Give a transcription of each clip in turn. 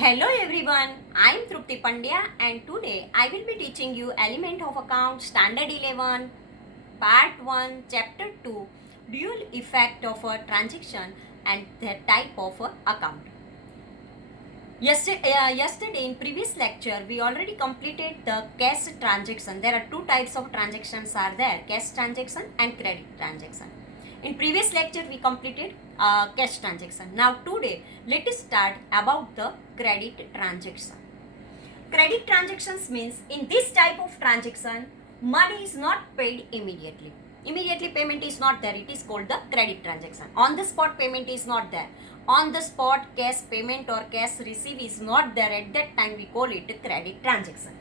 Hello everyone, I am Trupti Pandya and today I will be teaching you Element of Account Standard 11 Part 1 Chapter 2 Dual Effect of a Transaction and the Type of a Account. Yesterday in previous lecture we already completed the cash transaction. There are two types of transactions are there, cash transaction and credit transaction. In previous lecture we completed cash transaction. Now today let us start about the credit transaction. Credit transactions means in this type of transaction money is not paid immediately. Immediately payment is not there. It is called the credit transaction. On the spot payment is not there. On the spot cash payment or cash receive is not there. At that time we call it a credit transaction.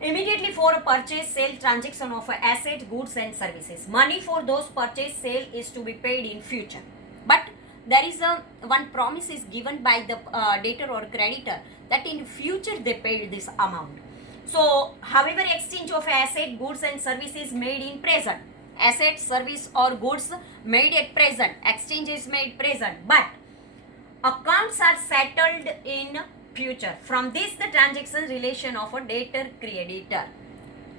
Immediately for a purchase sale transaction of a asset, goods and services. Money for those purchase sale is to be paid in future. But there is one promise is given by the debtor or creditor that in future they paid this amount. So however exchange of asset, goods and services made in present. Asset, service or goods made at present. Exchange is made present. But accounts are settled in future. From this the transaction relation of a debtor creditor.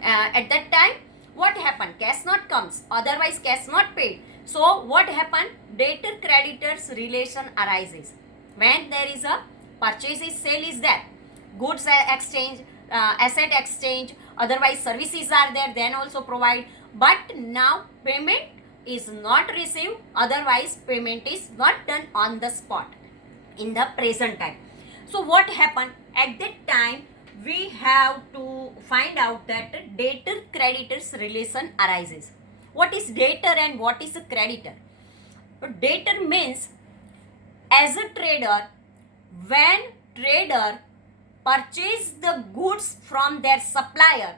At that time what happened? Cash not comes, otherwise cash not paid. So what happened? Debtor creditors relation arises. When there is a purchase is sale is there, goods exchange, asset exchange, otherwise services are there, then also provide. But now payment is not received, otherwise payment is not done on the spot in the present time. So what happened? At that time we have to find out that debtor creditors relation arises. What is debtor and what is a creditor? Debtor means as a trader, when trader purchase the goods from their supplier,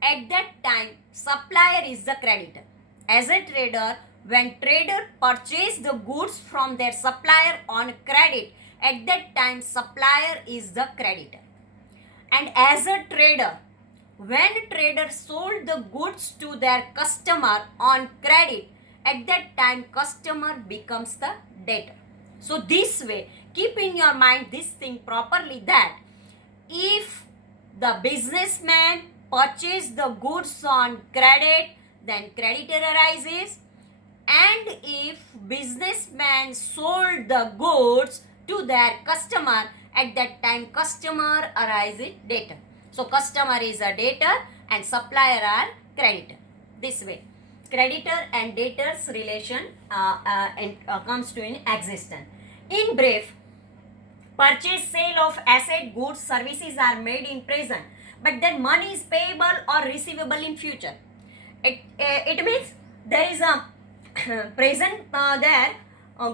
at that time supplier is the creditor. As a trader, when trader purchase the goods from their supplier on credit, at that time supplier is the creditor. And as a trader, when trader sold the goods to their customer on credit, at that time customer becomes the debtor. So this way, keep in your mind this thing properly, that if the businessman purchased the goods on credit, then creditor arises. And if businessman sold the goods to their customer, at that time customer arises debtor. So customer is a debtor and supplier are creditor. This way creditor and debtors relation comes to in existence. In brief, purchase sale of asset, goods, services are made in present, but then money is payable or receivable in future. It means there is a present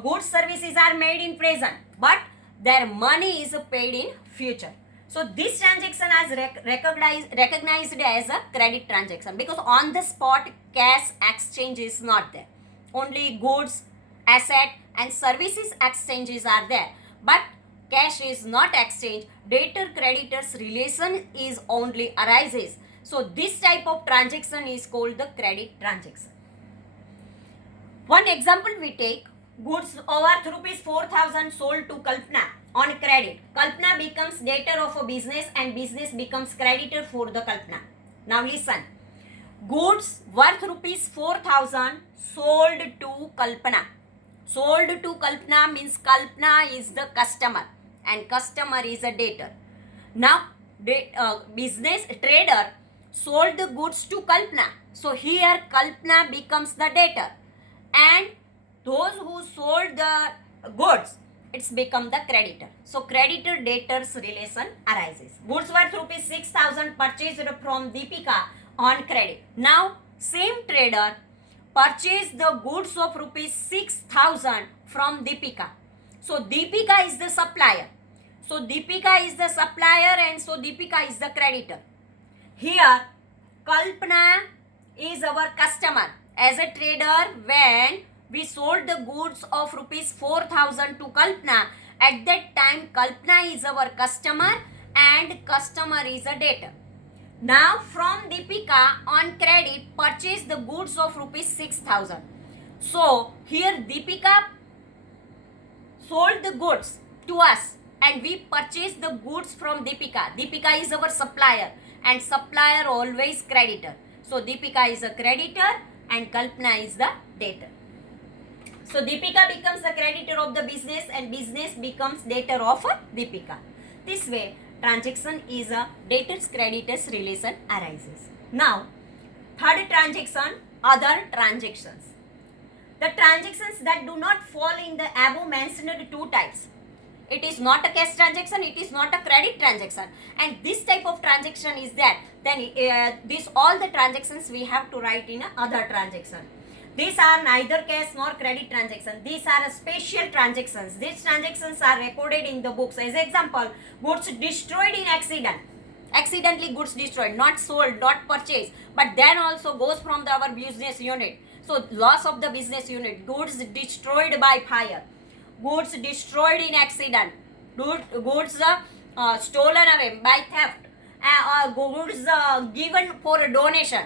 goods, services are made in present, but their money is paid in future. So this transaction is recognized as a credit transaction, because on the spot cash exchange is not there. Only goods, asset and services exchanges are there, but cash is not exchanged. Debtor creditors relation is only arises. So this type of transaction is called the credit transaction. One example we take, goods over rupees 4,000 sold to Kalpana on credit. Kalpana becomes debtor of a business and business becomes creditor for the Kalpana. Now listen, goods worth rupees 4,000 sold to Kalpana. Sold to Kalpana means Kalpana is the customer and customer is a debtor. Now business trader sold the goods to Kalpana. So here Kalpana becomes the debtor, and those who sold the goods, it's become the creditor. So creditor debtors relation arises. Goods worth rupees 6,000 purchased from Deepika on credit. Now same trader purchased the goods of rupees 6,000 from Deepika. So Deepika is the supplier. So Deepika is the supplier and so Deepika is the creditor. Here Kalpana is our customer. As a trader, when we sold the goods of rupees 4,000 to Kalpana, at that time Kalpana is our customer and customer is a debtor. Now from Deepika on credit purchased the goods of rupees 6,000. So here Deepika sold the goods to us and we purchase the goods from Deepika. Deepika is our supplier and supplier always creditor. So Deepika is a creditor and Kalpana is the debtor. So Deepika becomes the creditor of the business and business becomes debtor of Deepika. This way transaction is a debtors creditors relation arises. Now third transaction, other transactions. The transactions that do not fall in the above mentioned two types. It is not a cash transaction, it is not a credit transaction, and this type of transaction is there, then this all the transactions we have to write in a other transaction. These are neither cash nor credit transaction. These are special transactions. These transactions are recorded in the books. As example, goods destroyed in accident. Accidentally goods destroyed, not sold, not purchased, but then also goes from our business unit. So loss of the business unit, goods destroyed by fire, goods destroyed in accident, goods stolen away by theft, goods given for a donation,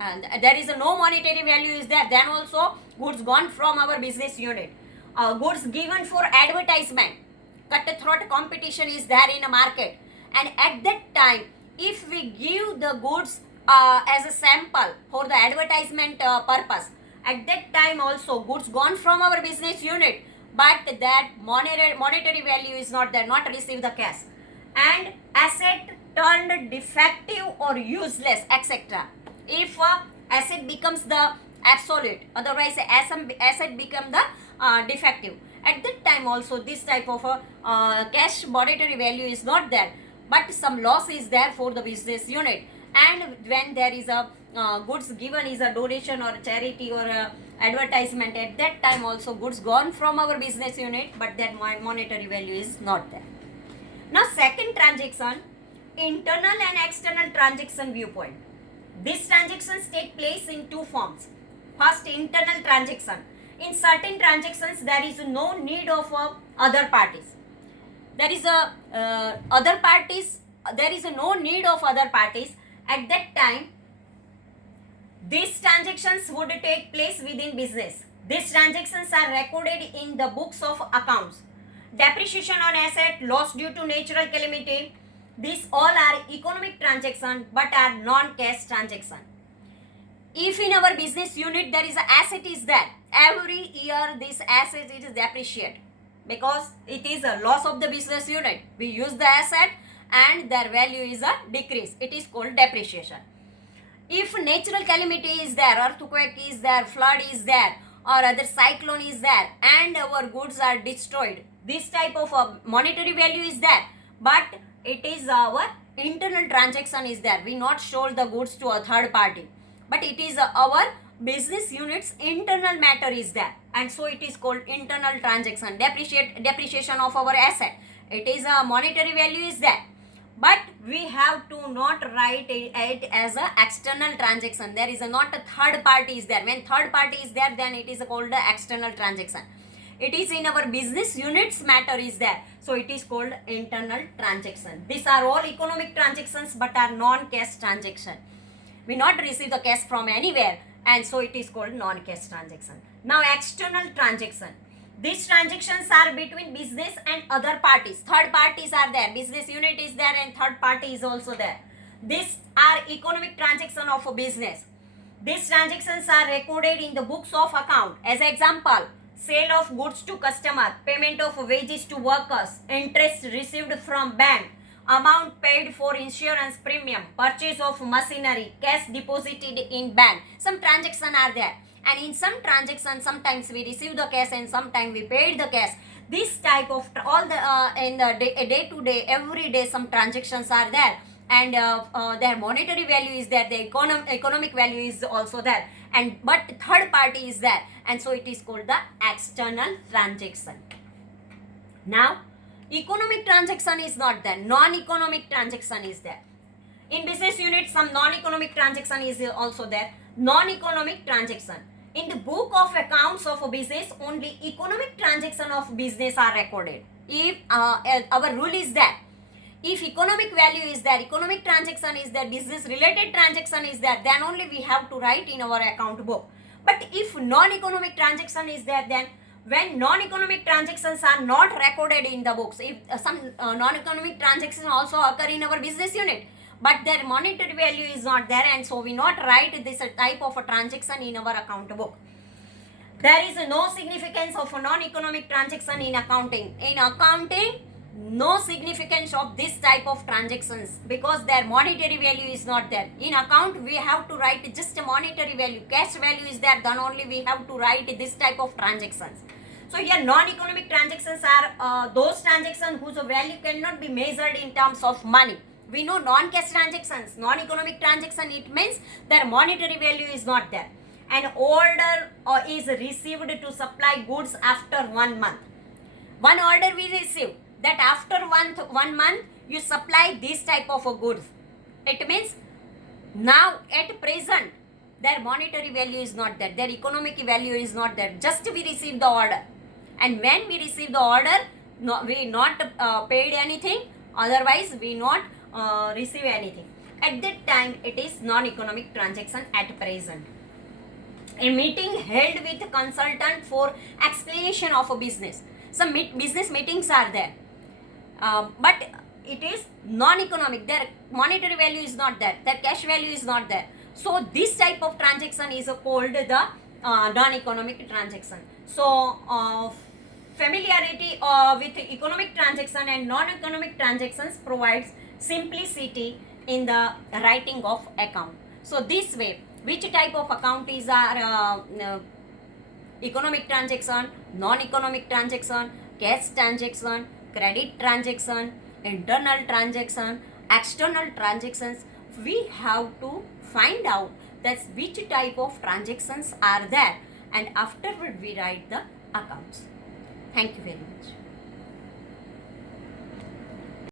and there is no monetary value is there, then also goods gone from our business unit, goods given for advertisement, cutthroat competition is there in a market, and at that time if we give the goods as a sample for the advertisement purpose, at that time also goods gone from our business unit, but that monetary value is not there, not receive the cash, and asset turned defective or useless, etc. If asset becomes the absolute, otherwise asset become the defective, at that time also this type of cash monetary value is not there, but some loss is there for the business unit. And when there is a goods given is a donation or charity or advertisement, at that time also goods gone from our business unit, but that monetary value is not there. Now second transaction, internal and external transaction viewpoint. These transactions take place in two forms. First, internal transaction. In certain transactions there is no need of other parties. There is no need of other parties. At that time these transactions would take place within business. These transactions are recorded in the books of accounts. Depreciation on asset, loss due to natural calamity, these all are economic transactions but are non-cash transactions. If in our business unit there is an asset is there, every year this asset is depreciated because it is a loss of the business unit. We use the asset and their value is a decrease. It is called depreciation. If natural calamity is there, earthquake is there, flood is there, or other cyclone is there, and our goods are destroyed, this type of monetary value is there, but it is our internal transaction is there. We not sold the goods to a third party, but it is our business unit's internal matter is there, and so it is called internal transaction. Depreciation of our asset, it is a monetary value is there, but we have to not write it as a external transaction. There is not a third party is there. When third party is there, then it is called the external transaction. It is in our business units matter is there, so it is called internal transaction. These are all economic transactions but are non-cash transaction. We not receive the cash from anywhere, and so it is called non-cash transaction. Now external transaction. These transactions are between business and other parties. Third parties are there. Business unit is there and third party is also there. These are economic transaction of a business. These transactions are recorded in the books of account. As example, sale of goods to customer, payment of wages to workers, interest received from bank, amount paid for insurance premium, purchase of machinery, cash deposited in bank. Some transactions are there. And in some transactions, sometimes we receive the cash and sometimes we paid the cash. This type of all the in the day to day, every day, some transactions are there, and their monetary value is there. The economic value is also there, and but third party is there, and so it is called the external transaction. Now, economic transaction is not there. Non-economic transaction is there. In business unit, some non-economic transaction is also there. Non-economic transaction. In the book of accounts of a business, only economic transaction of business are recorded. If our rule is that if economic value is there, economic transaction is there, business related transaction is there, then only we have to write in our account book. But if non-economic transaction is there, then when non-economic transactions are not recorded in the books. If some non-economic transactions also occur in our business unit, but their monetary value is not there, and so we not write this type of a transaction in our account book. There is no significance of a non-economic transaction in accounting. In accounting, no significance of this type of transactions because their monetary value is not there. In account, we have to write just a monetary value. Cash value is there, then only we have to write this type of transactions. So here non-economic transactions are those transactions whose value cannot be measured in terms of money. We know non-cash transactions, non-economic transaction, it means their monetary value is not there. An order is received to supply goods after 1 month. One order we receive that after 1 month you supply this type of a goods. It means now at present their monetary value is not there, their economic value is not there, just we receive the order, and when we receive the order we not paid anything, otherwise we not receive anything. At that time it is non-economic transaction at present. A meeting held with consultant for explanation of a business. Some business meetings are there, but it is non-economic, their monetary value is not there, their cash value is not there. So this type of transaction is called the non-economic transaction. So familiarity with economic transaction and non-economic transactions provides simplicity in the writing of account. So this way, which type of account is our economic transaction, non-economic transaction, cash transaction, credit transaction, internal transaction, external transactions, we have to find out that which type of transactions are there, and afterward we write the accounts. Thank you very much.